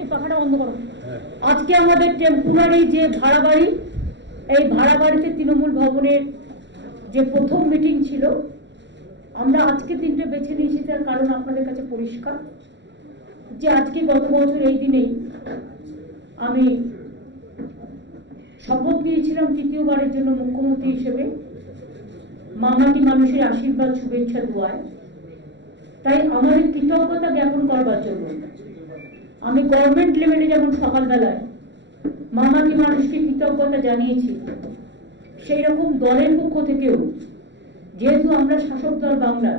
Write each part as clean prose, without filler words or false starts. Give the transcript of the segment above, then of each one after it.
এই পাখাটা বন্ধ করো। আজকে আমাদের টেম্পোরারি যে ভাড়া বাড়ি, এই ভাড়া বাড়িতে তৃণমূল ভবনের যে প্রথম মিটিং ছিল, আমরা আজকে দিনটা বেছে নিয়েছি তার কারণ আপনাদের কাছে পরিষ্কার যে আজকে গত বছর এই দিনেই আমি শপথ নিয়েছিলাম তৃতীয়বারের জন্য মুখ্যমন্ত্রী হিসেবে, মামাটি মানুষের আশীর্বাদ শুভেচ্ছা দোয়ায়। তাই আমাদের কৃতজ্ঞতা জ্ঞাপন করবার জন্য আমি গভর্নমেন্ট লেভেলে যেমন সকালবেলায় মামাটি মানুষকে কৃতজ্ঞতা জানিয়েছি, সেই রকম দলের পক্ষ থেকেও, যেহেতু আমরা শাসক দল বাংলা,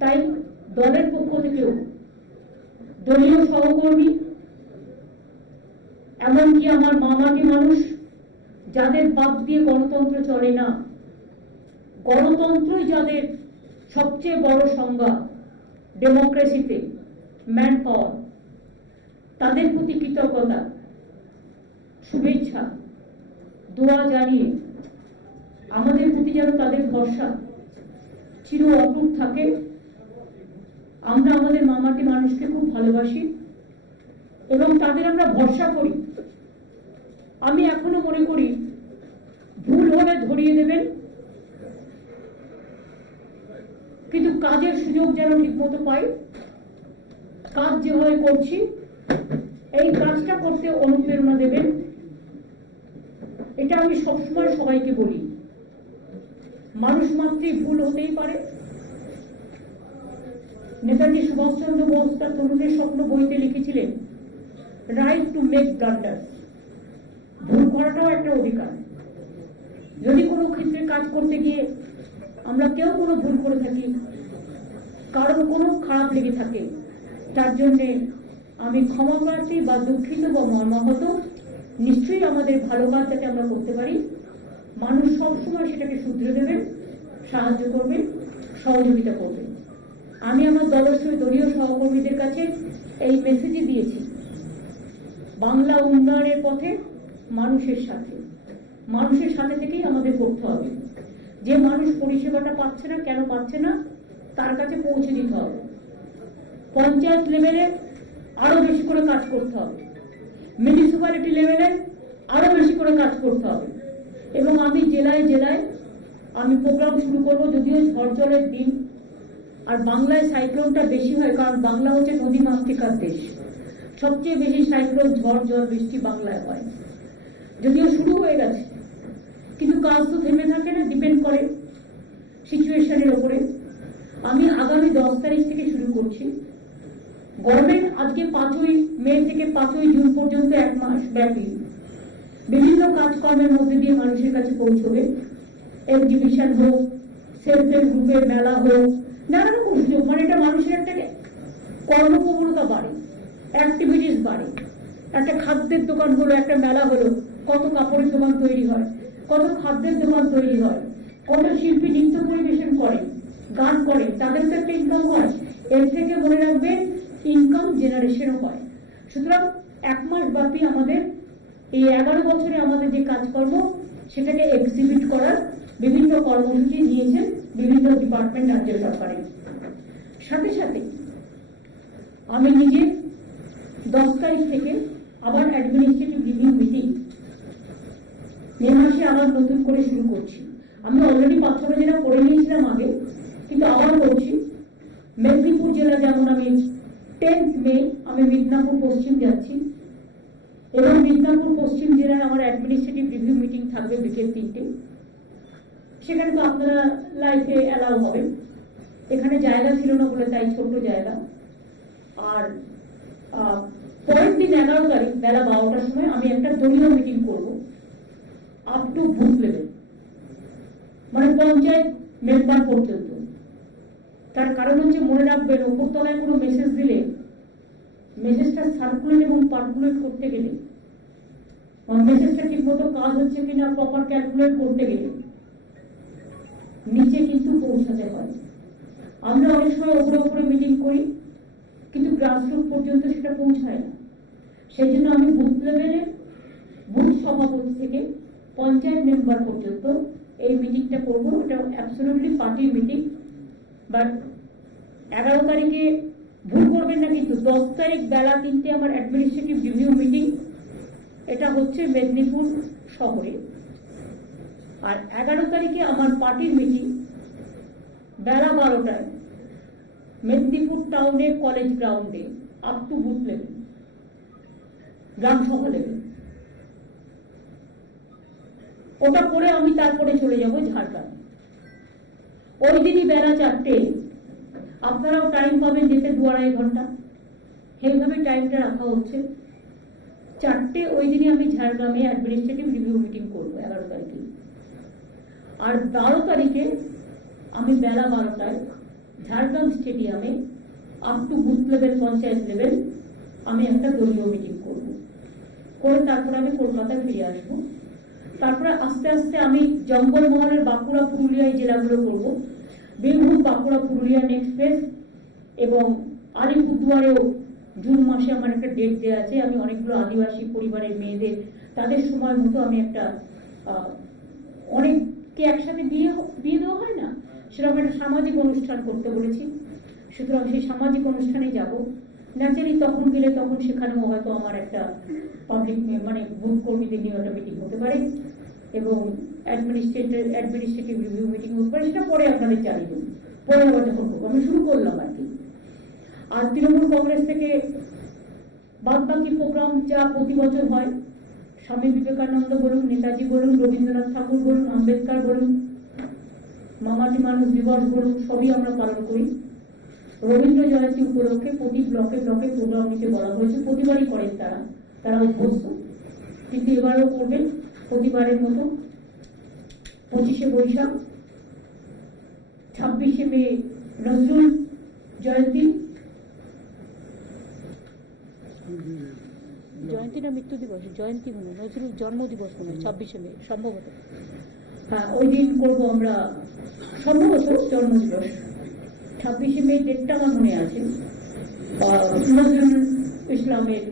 তাই দলের পক্ষ থেকেও দলীয় সহকর্মী, এমনকি আমার মামাটি মানুষ যাদের বাদ দিয়ে গণতন্ত্র চলে না, গণতন্ত্রই যাদের সবচেয়ে বড় সংজ্ঞা ডেমোক্রেসিতে, ম্যান পাওয়ার, তাদের প্রতি কৃতজ্ঞতা শুভেচ্ছা দোয়া জানিয়ে আমাদের প্রতি যেন তাদের ভরসা চির অটুট থাকে। আমরা আমাদের মামাটি মানুষকে খুব ভালোবাসি এবং তাদের আমরা ভরসা করি। আমি এখনো মনে করি ভুল হলে ধরিয়ে দেবেন, কিন্তু কাজের সুযোগ যেন ঠিকমতো পাই। কাজ যেভাবে করছি এই কাজটা করতে অনুপ্রেরণা দেবেন, এটা আমি সবসময় সবাইকে বলি। মানুষ মাত্রই ভুল হতেই পারে। নেতাজি সুভাষচন্দ্র বোস তার তরুণের স্বপ্ন বইতে লিখেছিলেন, রাইট টু মেক ব্লান্ডার। ভুল করাটাও একটা অধিকার। যদি কোনো ক্ষেত্রে কাজ করতে গিয়ে আমরা কেউ কোনো ভুল করে থাকি, কারণ কোনো খারাপ লেগে থাকে, তার জন্যে আমি ক্ষমা প্রার্থী বা দুঃখিত বা মর্মাহত। নিশ্চয়ই আমাদের ভালো কাজ যাতে আমরা করতে পারি, মানুষ সবসময় সেটাকে শুধরে দেবেন, সাহায্য করবেন, সহযোগিতা করবেন। আমি আমার দলীয় সহকর্মীদের কাছে এই মেসেজই দিয়েছি, বাংলা উন্নয়নের পথে মানুষের সাথে থেকেই আমাদের করতে হবে। যে মানুষ পরিষেবাটা পাচ্ছে না, কেন পাচ্ছে না, তার কাছে পৌঁছে দিতে হবে। পঞ্চায়েত লেভেলে আরো বেশি করে কাজ করতে হবে, মিউনিসিপ্যালিটি লেভেলে আরো বেশি করে কাজ করতে হবে। এবং আমি জেলায় জেলায় আমি প্রোগ্রাম শুরু করব, যদিও ঝড় জলের দিন আর বাংলায় সাইক্লোনটা বেশি হয়, কারণ বাংলা হচ্ছে নদী মাতৃকার দেশ। সবচেয়ে বেশি সাইক্লোন, ঝড় জল বৃষ্টি বাংলায় হয়। যদিও শুরু হয়ে গেছে, কিন্তু কাজ তো থেমে থাকে না, ডিপেন্ড করে সিচুয়েশনের ওপরে। আমি আগামী 10 তারিখ থেকে শুরু করছি। গভর্নমেন্ট আজকে 5ই মে থেকে 5ই জুন পর্যন্ত 1 মাস ব্যাপী বিভিন্ন কাজকর্মের মধ্যে দিয়ে মানুষের কাছে পৌঁছবে। এক্সিবিশন হোক, সেলফ হেল্প গ্রুপের মেলা হোক, নানা রকম সুযোগ, মানে এটা মানুষের একটা কর্মপ্রবণতা বাড়ে, অ্যাক্টিভিটিস বাড়ে। একটা খাদ্যের দোকান হলো, একটা মেলা হলো, কত কাপড়ের দোকান তৈরি হয়, কত খাদ্যের দোকান তৈরি হয়, কত শিল্পী নৃত্য পরিবেশন করে, গান করে, তাদের তো একটা ইনকাম হয়। এর থেকে মনে রাখবে ইনকাম জেনারেশনও হয়। সুতরাং 1 মাস ব্যাপী আমাদের এই 11 বছরে আমাদের যে কাজকর্ম, সেটাকে এক্সিবিট করার বিভিন্ন কর্মসূচি নিয়েছেন বিভিন্ন ডিপার্টমেন্ট রাজ্য সরকারের। সাথে সাথে আমি নিজে 10 তারিখ থেকে আবার অ্যাডমিনিস্ট্রেটিভ রিভিউ মিটিং মে মাসে আবার নতুন করে শুরু করছি। আমি অলরেডি 5-6 জেলা করে নিয়েছিলাম আগে, কিন্তু আবার করছি। মেদিনীপুর জেলা যেমন আমি 10th মে আমি মিদনাপুর পশ্চিম যাচ্ছি, এবং মিদনাপুর পশ্চিম জেলায় আমার অ্যাডমিনিস্ট্রেটিভ রিভিউ মিটিং থাকবে বিকেল 3টে। সেখানে তো আপনারা লাইফে অ্যালাউ হবে, এখানে জায়গা ছিল না বলে, তাই ছোট্ট জায়গা। আর পরের দিন 11 তারিখ বেলা 12টার সময় আমি একটা দলীয় মিটিং করব, আপ টু বুথ লেভেল, মানে পঞ্চায়েত মেম্বার পর্যন্ত। তার কারণ হচ্ছে, মনে রাখবেন, উপরতলায় কোনো মেসেজ দিলে মেসেজটা সার্কুলেট এবং পার্কুলেট করতে গেলে, মেসেজটা ঠিক মতো কাজ হচ্ছে কিনা প্রপার ক্যালকুলেট করতে গেলে নিচে কিন্তু পৌঁছাতে হয়। আমরা অনেক সময় ওপরে মিটিং করি, কিন্তু গ্রাসরুট পর্যন্ত সেটা পৌঁছায় না। সেই জন্য আমি বুথ লেভেলে, বুথ সভাপতি থেকে পঞ্চায়েত মেম্বার পর্যন্ত এই মিটিংটা করবো। এটা অ্যাবসলিউটলি পার্টির মিটিং। বাট 11 তারিখে ভুল করবেন না কিন্তু 10 তারিখ বেলা 3টে আমার অ্যাডমিনিস্ট্রেটিভ রিভিউ মিটিং, এটা হচ্ছে মেদিনীপুর শহরে। আর 11 তারিখে আমার পার্টির মিটিং বেলা 12টায় মেদিনীপুর টাউনের কলেজ গ্রাউন্ডে, আপ টু বুথ লেভেল, গ্রাম সভা লেভেল। ওটা করে আমি তারপরে চলে যাব ঝাড়গ্রাম। ওই দিনই বেলা 4টে, আপনারাও টাইম পাবেন যেতে 2-2.5 ঘন্টা, সেইভাবে টাইমটা রাখা হচ্ছে। 4টে ওই দিনই আমি ঝাড়গ্রামে অ্যাডমিনিস্ট্রেটিভ রিভিউ মিটিং করবো 11 তারিখে। আর 12 তারিখে আমি বেলা 12টায় ঝাড়গ্রাম স্টেডিয়ামে up to booth level, panchayat level আমি একটা দলীয় মিটিং করব, করে তারপরে আমি কলকাতায় ফিরে আসবো। তারপরে আস্তে আস্তে আমি জঙ্গলমহলের বাঁকুড়া, পুরুলিয়া এই জেলাগুলো করব। বীরভূম, বাঁকুড়া, পুরুলিয়া নেক্সট ফেজ, এবং আলিপুরদুয়ারেও জুন মাসে আমার একটা ডেট দেওয়া আছে। আমি অনেকগুলো আদিবাসী পরিবারের মেয়েদের, তাদের সময় মতো আমি একটা অনেককে একসাথে বিয়ে দেওয়া হয় না, সেরকম একটা সামাজিক অনুষ্ঠান করতে বলেছি। সুতরাং সেই সামাজিক অনুষ্ঠানে যাব। ন্যাচারালি তখন গেলে তখন সেখানেও হয়তো আমার একটা পাবলিক মানে বুথ কর্মীদের নিয়ে একটা মিটিং হতে পারে, এবং অ্যাডমিনিস্ট্রেটিভ রিভিউ মিটিং হতে পারে। সেটা পরে আপনাদের জানিয়ে দেবো, পরে আবার যখন করবো। আমি শুরু করলাম আর কি। আর তৃণমূল কংগ্রেস থেকে বাদ বাকি প্রোগ্রাম যা প্রতি বছর হয়, স্বামী বিবেকানন্দ বলুন, নেতাজি বলুন, রবীন্দ্রনাথ ঠাকুর বলুন, আম্বেদকর বলুন, মামাটি মানুষ দিবস বলুন, সবই আমরা পালন করি। রবীন্দ্র জয়ন্তী উপলক্ষে প্রতি ব্লকে ব্লকে প্রোগ্রাম নিতে বলা হয়েছে। প্রতিবারই করেন তারা অভ্যস্ত, কিন্তু এবারও করবেন প্রতিবারের মতো। 25শে বৈশাখ, 26শে মে নজরুল জয়ন্তী, জয়ন্তী না মৃত্যু দিবস, জয়ন্তী মনে হয়, নজরুল জন্ম দিবস মনে হয় 26শে মে সম্ভবত। হ্যাঁ, ওই দিন করবো আমরা সম্ভবত জন্মদিবস। 26শে মে ডেটটা আমার মনে আছে। নজরুল ইসলামের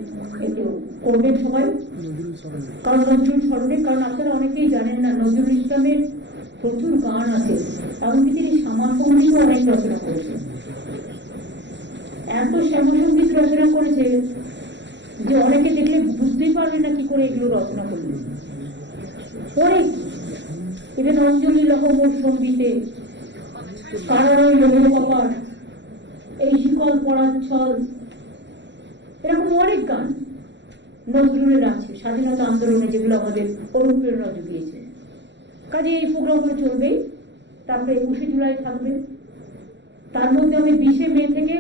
এতেও করবেন সবাই, কারণ নজরুল স্মরণে। কারণ আপনারা অনেকেই জানেন না, নজরুল ইসলামের প্রচুর গান আছে, এমনকি তিনি শ্যামাসঙ্গীতও অনেক রচনা করেছেন। এত শ্যামাসঙ্গীত রচনা করেছে যে অনেকে দেখলে বুঝতেই পারবে না কি করে এগুলো রচনা করলেন। অনেক, ইভেন অঞ্জলি লহমোর সঙ্গীতে, কারণে লোহের কপার, এই শিকল পড়ার ছল, এরকম অনেক গান নজরুলের আছে স্বাধীনতা আন্দোলনে, যেগুলো আমাদের অনুপ্রেরণা জুগিয়েছে। কাজে এই প্রোগ্রামগুলো চলবেই। তারপরে 21শে জুলাই থাকবে। তার মধ্যে আমি 20শে মে থেকে,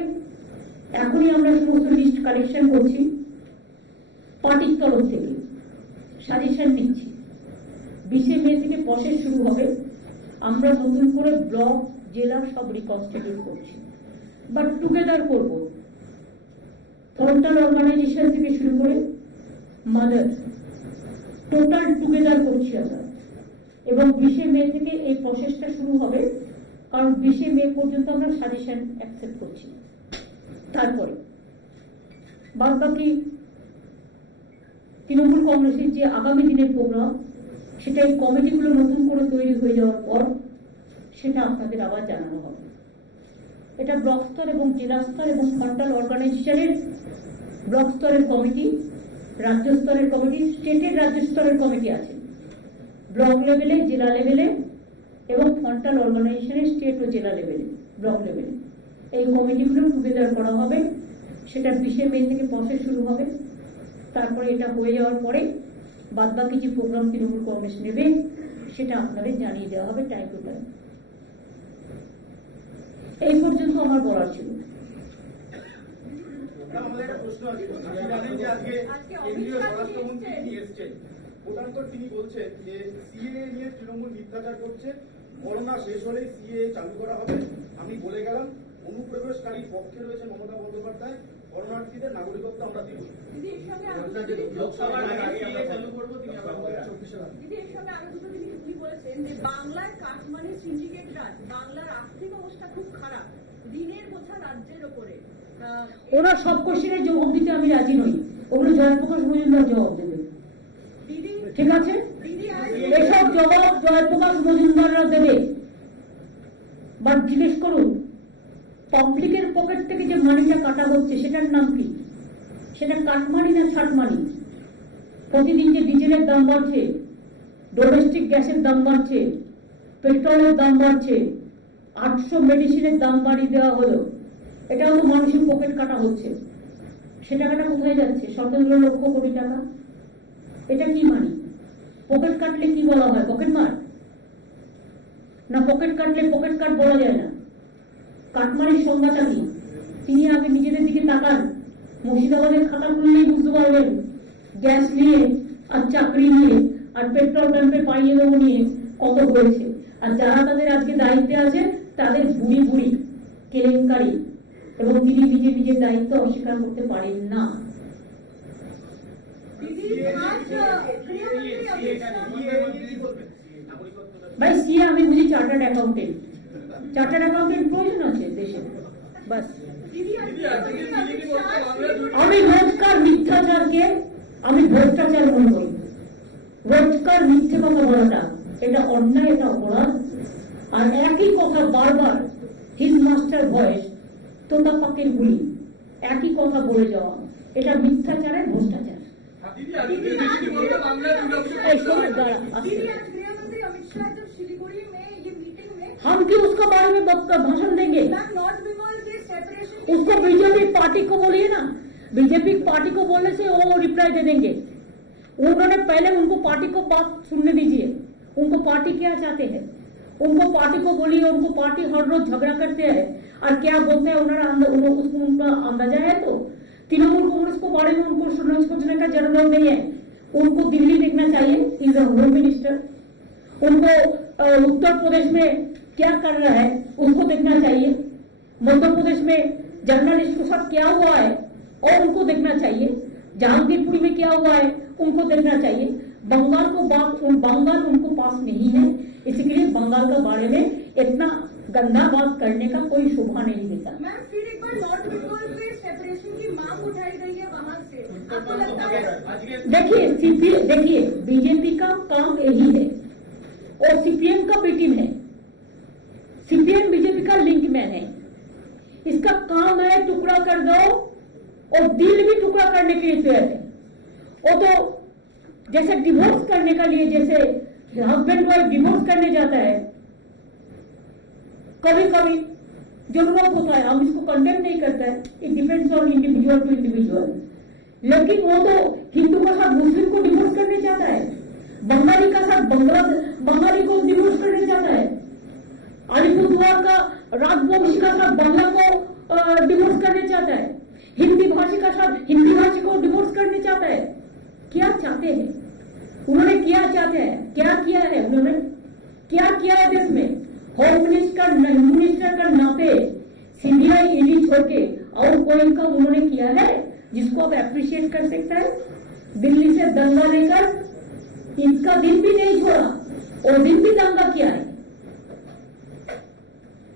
এখনই আমরা সমস্ত লিস্ট কালেকশন করছি, পার্টির তরফ থেকে সাজেশন নিচ্ছি। 20শে মে থেকে প্রসেস শুরু হবে। আমরা নতুন করে ব্লক, জেলা সব রিকনস্টিটিউট করছি, বাট টুগেদার করব। ফ্রন্টাল অর্গানাইজেশন থেকে শুরু করে মাদার, টোটাল টুগেদার করছি আমরা। এবং 20শে মে থেকে এই প্রসেসটা শুরু হবে, কারণ 20শে মে পর্যন্ত আমরা সাজেশন অ্যাকসেপ্ট করছি। তারপরে বাদ বাকি তৃণমূল কংগ্রেসের যে আগামী দিনের প্রোগ্রাম, সেটা এই কমিটিগুলো নতুন করে তৈরি হয়ে যাওয়ার পর সেটা আপনাদের আবার জানানো হবে। এটা ব্লক স্তর এবং জেলা স্তর এবং ফ্রন্টাল অর্গানাইজেশনের ব্লক স্তরের কমিটি, রাজ্য স্তরের কমিটি, স্টেটের রাজ্য স্তরের কমিটি আছে, ব্লক লেভেলে, জেলা লেভেলে, এবং ফ্রন্টাল অর্গানাইজেশনের স্টেট ও জেলা লেভেলে, ব্লক লেভেলে এই কমিটিগুলো টুগেদার করা হবে। সেটা 20শে মে থেকে প্রসেস শুরু হবে। তারপরে এটা হয়ে যাওয়ার পরে বাদবাকি যে প্রোগ্রাম তৃণমূল কংগ্রেস নেবে সেটা আপনাদের জানিয়ে দেওয়া হবে টাইম টু টাইম। এই পর্যন্ত আমার বলার ছিল। তিনি বলছেন যে সিএএ নিয়ে তৃণমূল মিথ্যাচার করছে, করোনা শেষ হলে সিএএ চালু করা হবে। আমি বলে গেলাম, অনুপ্রবেশকারীর পক্ষে রয়েছে মমতা বন্দ্যোপাধ্যায়, শরণার্থীদের নাগরিকত্ব আমরা দেব। বাংলার কাঠমানি সিন্ডিকেট রাজ, বাংলার আর্থিক অবস্থা খুব খারাপ, দিনের বোঝা রাজ্যের ওপরে। ওরা সব কোশ্চেনের জবাব দিতে আমি রাজি নই, ওগুলো জয়প্রকাশ মজুমদার জবাব দেবে। ঠিক আছে, এসব জবাব জয়প্রকাশ মজুমদাররা দেবে। বাট জিজ্ঞেস করুন পাবলিকের পকেট থেকে যে মানিটা কাটা হচ্ছে সেটার নাম কি? সেটা কাটমানি না ছাটমানি? প্রতিদিন যে ডিজেলের দাম বাড়ছে, ডোমেস্টিক গ্যাসের দাম বাড়ছে, পেট্রোলের দাম বাড়ছে, 800 মেডিসিনের দাম বাড়িয়ে দেওয়া হলো, এটাও তো মানুষের পকেট কাটা হচ্ছে। সে টাকাটা কোথায় যাচ্ছে? 17 লক্ষ কোটি টাকা। এটা কি মানি? পকেট কাটলে কি বলা হয়? পকেট মার না? পকেট কাটলে পকেট কাট বলা যায় না। কাটমারির সংজ্ঞাটা কি? তিনি আগে নিজেদের দিকে তাকান। মুর্শিদাবাদের খাতা খুললেই বুঝতে পারবেন গ্যাস নিয়ে আর চাকরি নিয়ে আর পেট্রোল পাম্পে পাইয়ে দেবো নিয়ে কত হয়েছে। আর যারা তাদের আজকে দায়িত্বে আছে তাদের বুড়ি বুড়ি কেলেঙ্কারি, এবং তিনি নিজের দায়িত্ব অস্বীকার করতে পারেন না। दीदी आज गृहमंत्री अमित शाह ভাই সিএ আমি বুঝি চার্টার্ড অ্যাকাউন্টেন্ট। চার্টার্ড অ্যাকাউন্টেন্ট প্রয়োজন আছে দেশে, বাস। दीदी आज गृहमंत्री अमित शाह আমি রোজকার মিথ্যাচারকে আমি ভ্রষ্টাচার মনে করি। রোজকার মিথ্যে কথা বলাটা এটা অন্যায়, এটা অপরাধ। আর একই কথা বারবার হিজ মাস্টার ভয়েস, তোতা পাখির গুলি, একই কথা বলে যাওয়া, এটা মিথ্যাচারের ভ্রষ্টাচার। এই শোনো, দাঁড়া, আস্তে। दीदी आज गृहमंत्री अमित शाह जब शिलीगुड़ी में ये मीटिंग में हम क्यों उसका बारे में भाषण देंगे? नॉर्थ बंगाल के सेपरेशन उसको बीजेपी पार्टी को बोलिए ना। बीजेपी पार्टी को बोलने से वो रिप्लाई दे देंगे। उन्होंने पहले उनको पार्टी को बात सुनने दीजिए। उनको पार्टी क्या चाहते हैं, उनको पार्टी को बोलिए। उनको पार्टी हर रोज झगड़ा करते हैं और क्या बोलते हैं उसको उनका अंदाजा है। तो तृणमूल कांग्रेस को बारे में उनको सोचने का जरूरत नहीं है। उनको दिल्ली देखना चाहिए, इज अ होम मिनिस्टर। उनको उत्तर प्रदेश में क्या कर रहा है उसको देखना चाहिए। मध्य प्रदेश में जर्नलिस्ट के साथ क्या हुआ है और उनको देखना चाहिए। जहांगीरपुरी में क्या हुआ है उनको देखना चाहिए। बंगाल उनको पास नहीं है, इसलिए बंगाल के बारे में इतना गंदा बात करने का कोई शोभा नहीं देता। मैम फिर एक बार नॉर्थ बंगाल के सेपरेशन की मांग उठाई गई है वहां से, आपको लगता है? देखिए बीजेपी का काम यही है और सीपीएम का बी टीम है। सीपीएम बीजेपी का लिंक मैन है। इसका काम है टुकड़ा कर दो और दिल भी टुकड़ा करने के लिए तैयार है। वो तो जैसे डिवोर्स करने का लिए, जैसे हस्बैंड वाइफ डिवोर्स करने जाता है, कभी कभी जरूरत होता है, हम इसको कंडेम नहीं करता है। It depends on individual to individual. लेकिन वो तो हिंदू के साथ मुस्लिम को डिवोर्स करने चाहता है, बंगाली का साथ बंगाली को डिवोर्स करने चाहता है, अलीपुरद्वार का राजवंशी का साथ बांग्ला को डिवोर्स करने चाहता है, हिंदी भाषी का साथ हिंदी भाषी को डिवोर्स करने चाहता है। क्या चाहते हैं उन्होंने? क्या चाहते हैं? क्या किया है उन्होंने? क्या किया है देश में? होम मिनिस्टर का नाते सीबीआई ईडी छोड़ के और कोई काम उन्होंने किया है जिसको आप अप्रिशिएट कर सकता है? दिल्ली से दंगा लेकर इसका दिन भी नहीं छोड़ा और दिन भी दंगा किया है।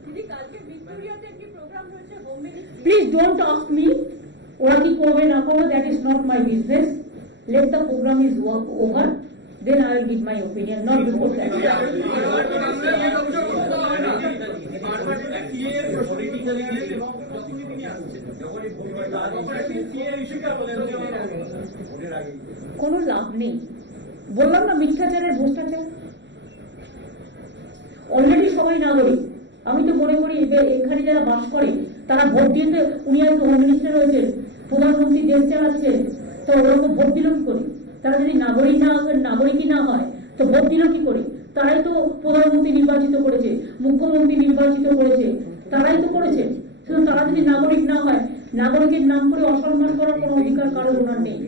दीदी কালকে ভিক্টোরিয়াতে একটি প্রোগ্রাম হয়েছে home ministry. Please don't ask me ওরা কি করবে না করবে, that is not my business. Let the program is over, then I will give my opinion, not before that. কোনো লাভ নেই, বললাম না মিথ্যাচারের ভ্রষ্টাচার। অলরেডি সবাই নাগরিক। আমি তো মনে করি এখানে যারা বাস করে তারা ভোট দিয়ে, উনি আজকে হোম মিনিস্টার হয়েছেন, প্রধানমন্ত্রী দেশ চালাচ্ছেন, তো ওরা তো ভোট দিল কি করে? তারা যদি নাগরিকই না হয় তো ভোট দিল কি করে? তারাই তো প্রধানমন্ত্রী নির্বাচিত করেছে, মুখ্যমন্ত্রী নির্বাচিত করেছে, তারাই তো করেছে। শুধু তারা যদি নাগরিক না হয়, নাগরিকের নাম করে অসম্মান করার কোনো অধিকার কারোর ওনার নেই।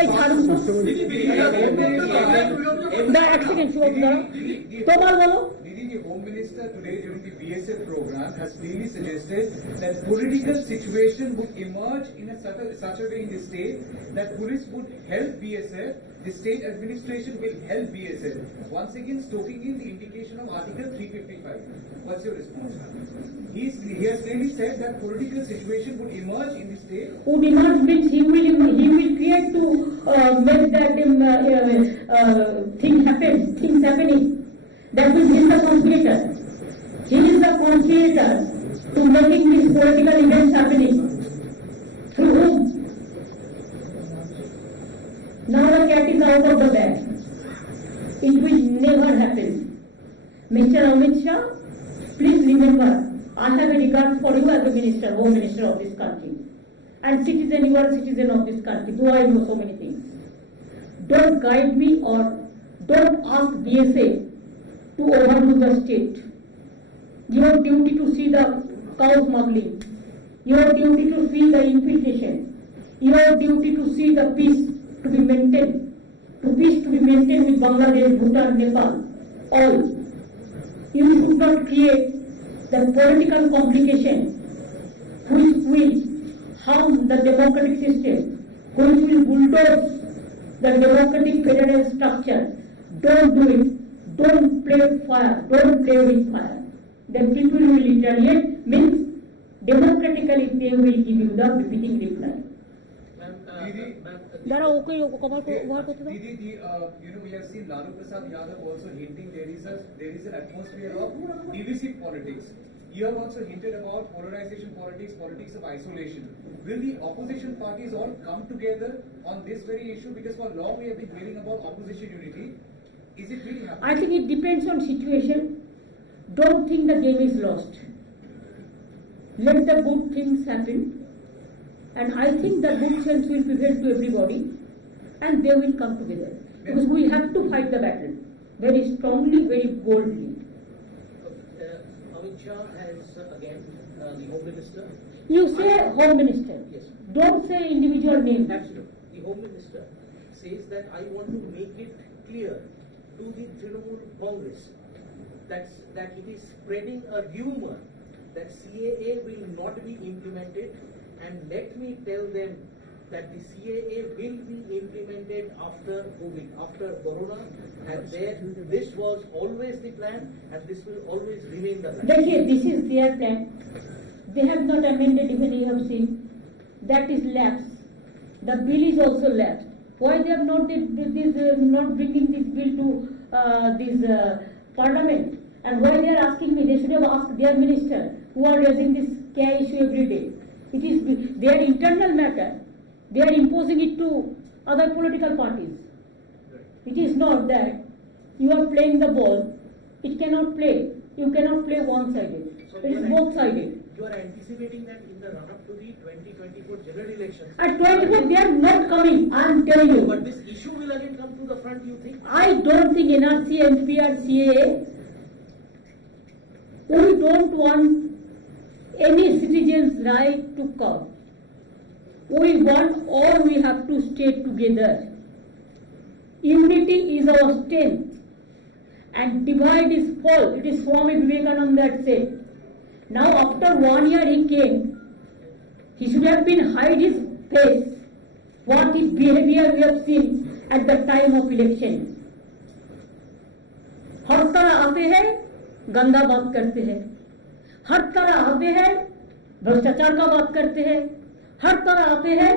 এই ছাড়ুন তো, এক সেকেন্ড শুভ, তোমার বলো। The Home Minister today during the BSF program has clearly suggested that political situation would emerge in such a way in the state that police would help BSF, the state administration will help BSF. Once again stoking in the indication of Article 355. What's your response? He has clearly said that political situation would emerge in the state. Would emerge means he will create to make that things happening. That means he is the conspirator. He is the conspirator to making these political events happening. Through whom? Now the cat is out of the bag. It will never happen. Mr. Amit Shah, please remember, I have a regard for you as a minister, home minister of this country. And citizen, you are a citizen of this country, though I know so many things. Don't guide me or don't ask BSA to overdo the state. Your duty to see the cow smuggling, your duty to see the infiltration, your duty to see the peace to be maintained, peace to be maintained with Bangladesh, Bhutan, Nepal, all. You should not create the political complication which will harm the democratic system, which will bulldoze the democratic federal structure. Don't do it. Don't play with fire. Don't play with fire. Then people will retaliate, means democratically they will give you the befitting reply. যারা ওকে cover করতে দাও Didi, we have seen Lalu Prasad Yadav also hinting there is an atmosphere of divisive politics. You have also hinted about polarization politics, politics of isolation. Will the opposition parties all come together on this very issue? Because for long we have been hearing about opposition unity. Is it really happening? I think it depends on situation. Don't think the game is lost. Let the good things happen. And I think the good sense will prevail to everybody and they will come together. Because we have to fight the battle very strongly, very boldly. Amit Shah has again the Home Minister. You say Home Minister. Yes. Don't say individual name. Absolutely. The Home Minister says that I want to make it clear to the Trinamool Congress that it is spreading a rumor that CAA will not be implemented, and let me tell them that the CAA will be implemented after COVID, after Corona, and this was always the plan and this will always remain the plan. देखिए, this is their plan. They have not amended, even you have seen. That is lapse. The bill is also lapsed. Why they have not not bringing this bill to this parliament? And why they are asking me? They should have asked their minister who are raising this care issue every day. It is their internal matter. They are imposing it to other political parties. It is not that you are playing the ball. It cannot play. You cannot play one-sided. It is both-sided. You are anticipating that in the run-up to the 2024 general elections. At 24, they are not coming. I am telling you. But this issue will again come to the front, you think? I don't think NRC, NPR, CAA. We don't want any citizen's right to come. We want all, we have to stay together. Unity is our strength and divide is fall. It is Swami Vivekananda that said. Now after 1 year he came, he should have been hide his face. What his behavior we have seen at the time of election. हर तरह आते हैं, गंदा बात करते हैं. हर तरह आते हैं, भ्रष्टाचार का बात करते हैं. हर तरह आते हैं,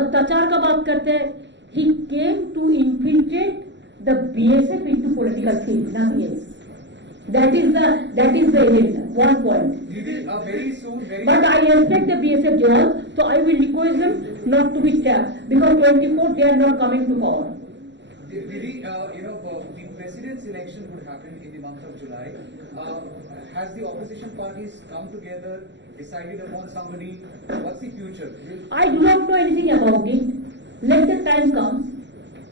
अत्याचार का बात करते हैं. He came to infiltrate the BSF into political field, nothing else. That is the agenda. One point. Didi, very soon, But I respect the BSF jawans, so I will request them not to be stabbed because 24 they are not coming to power. Didi, the president's election would happen in the month of July. Has the opposition parties come together, decided upon somebody? What's the future? I do not know anything about it. Let the time come.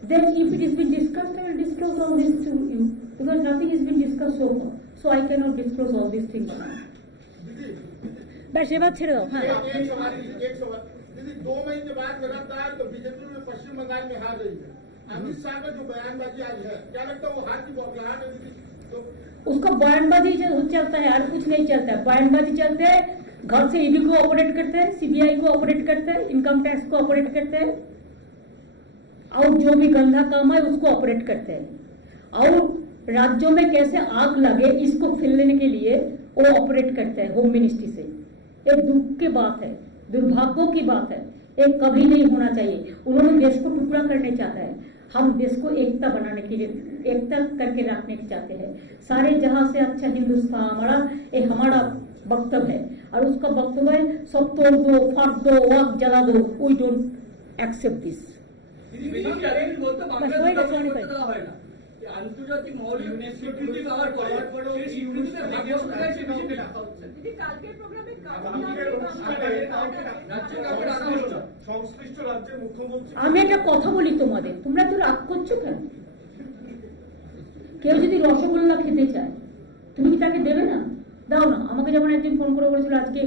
Then if it has been discussed, I will disclose all this to you. Because nothing has been discussed so far. So I cannot disclose all these things now. ব্যাস এবার ছেড়ে দাও হ্যাঁ एक सवाल दीदी 2 महीने बाद लगातार तो बीजेपी में पश्चिम बंगाल में हार रही है। अमित शाह का जो बयानबाजी आज है, क्या लगता है वो हार की बौखलाहट है दीदी? तो उसका बयानबाजी चलता है और कुछ नहीं चलता है. बयानबाजी चलते हैं, घर से ईडी को ऑपरेट करते हैं, सीबीआई को ऑपरेट करते हैं, इनकम टैक्स को ऑपरेट करते हैं और जो भी गंदा काम है उसको ऑपरेट करते हैं. और राज्यों में कैसे आग लगे इसको फैलाने के लिए वो ऑपरेट करते हैं होम मिनिस्ट्री से. एक दुख की बात है, दुर्भाग्य की बात है. ये कभी नहीं होना चाहिए. उन्होंने देश को टुकड़ा करने चाहता है. हम देश को एकता बनाने के लिए, एकता करके रखने के चाहते हैं। सारे जहां से अच्छा हिंदुस्तान हमारा, ये हमारा वक्तव्य है। और उसका वक्तव्य है सब तोड़ दो, फाड़ दो, आग जला दो। We don't accept this. আন্তর্জাতিক মৌলিক স্বীকৃতি পাওয়ার পরে সেই স্বীকৃতিতে ভাগ্য দিদি কালকের প্রোগ্রামে সংশ্লিষ্ট রাজ্যের মুখ্যমন্ত্রী আমি একটা কথা বলি তোমাদের, তোমরা তো রাগ করছো কেন? কেউ যদি রসগোল্লা খেতে চায় তুমি কি তাকে দেবে না? দাও না। আমাকে যেমন একদিন ফোন করে বলেছিল আজকে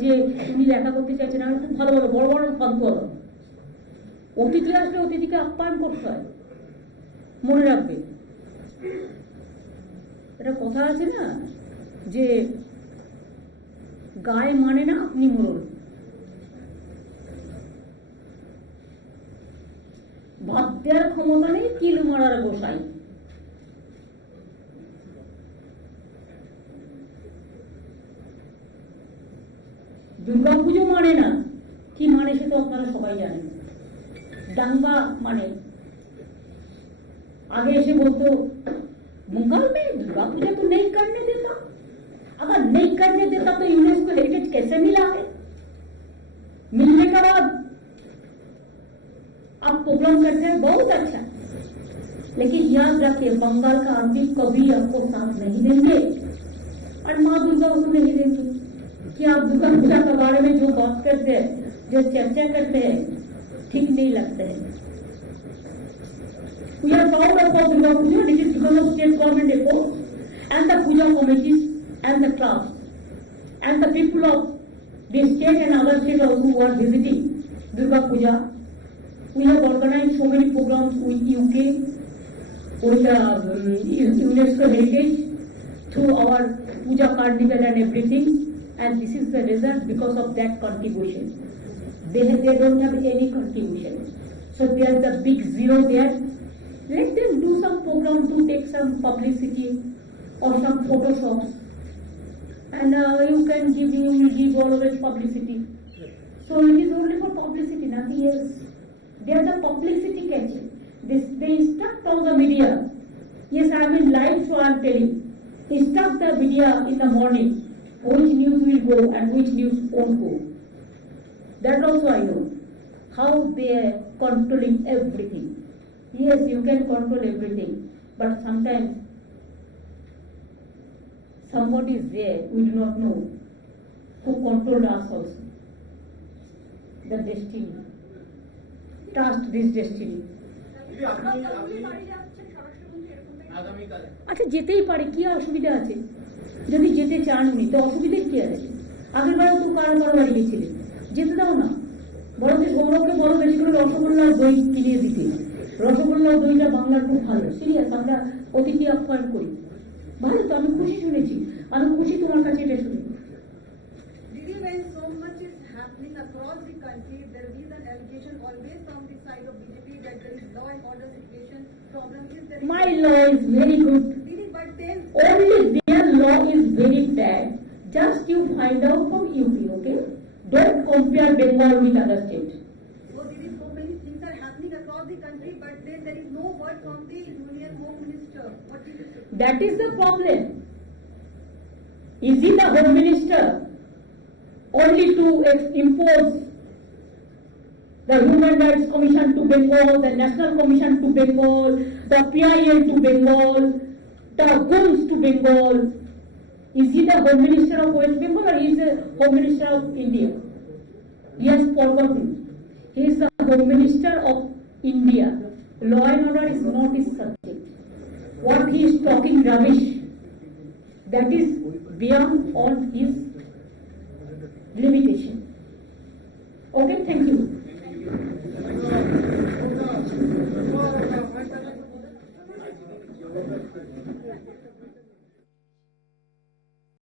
যে উনি দেখা করতে চাইছেন, আমি খুব ভালো ভালো বড় বড় পান্তুয়া দাও। অতিথি আসলে অতিথিকে আপ্যায়ন করতে হয়, মনে রাখবে। একটা কথা আছে না যে গায়ে মানে না আপনি মোড়ল। ভাত দেওয়ার ক্ষমতা নেই, কিল মারার গোসাই। দুর্গাপুজো মানে না, কি মানে সে তো আপনারা সবাই জানেন। দাঙ্গা মানে आगे ऐसे बोलते बंगाल में दुर्गा पूजा तो नहीं करने देता। अगर नहीं करने देता तो यूनेस्को हेरिटेज कैसे मिला है? मिलने के बाद आप प्रोग्राम करते हैं, बहुत अच्छा, लेकिन याद रखिए बंगाल का आदमी कभी आपको साथ नहीं देंगे और माँ दुर्गा को नहीं देंगे। कि आप दुर्गा पूजा के बारे में जो बात करते हैं, जो चर्चा करते हैं, ठीक नहीं लगते हैं। We are proud of our Durga Puja. It is because of state government efforts and the puja committees and the clubs and the people of the state and other states also who are visiting Durga Puja. We have organized so many programs with UK, with UNESCO Heritage, through our puja carnival and everything. And this is the result because of that contribution. They don't have any contribution. So they are the big zero there. Let them do some program to take some publicity or some photoshops, and you can give always publicity. So it is only for publicity, nothing else. They are the publicity catching. They instruct all the media. Yes, I am in live, so I am telling. Instruct the media in the morning which news will go and which news won't go. That also I know. How they are controlling everything. Yes, you can control everything, but sometimes somebody is there, we do not know, who controlled us also. The destiny. Trust this destiny. দিদি আপনি বাড়ি যাচ্ছেন স্বরাষ্ট্রমন্ত্রী এরকম আগামীকালে আচ্ছা যেতেই পারে, কি অসুবিধা আছে? যদি যেতে চান উনি, তো অসুবিধা কি আছে? আগের বারও তো কারো কারো বাড়ি গেছিলেন, যেতে দাও না। বরং গৌরবকে বড় বেশি করে রসগোল্লা দই কিনিয়ে দিতে। রসগোল্লা দইটা বাংলার খুব ভালো, সিরিয়াস, আমরা অতিথি আপ্যায়ন করি। ভালো তো, আমি খুশি শুনেছি, আমি খুশি তোমার কাছে এটা শুনে। Didi, when so much is happening across the country, there is an allegation always from the side of BJP that there is law and order situation problem. Is there? My law is very good. Didi, but then Only their law is very bad. Just you find out from UP, okay? Don't compare Bengal with other states. oh, Didi, so many things are happening across the country, but then there is no word from the Union Home Minister. What is it? That is the problem. Is he the Home Minister only to impose the Human Rights Commission to Bengal, the National Commission to Bengal, the PIL to Bengal, the GUMS to Bengal? Is he the Home Minister of West Bengal or he is the Home Minister of India? He has forgotten. He is the Home Minister of India. Law and order is not his subject. What he is talking rubbish, that is beyond all his limitation. Okay, thank you.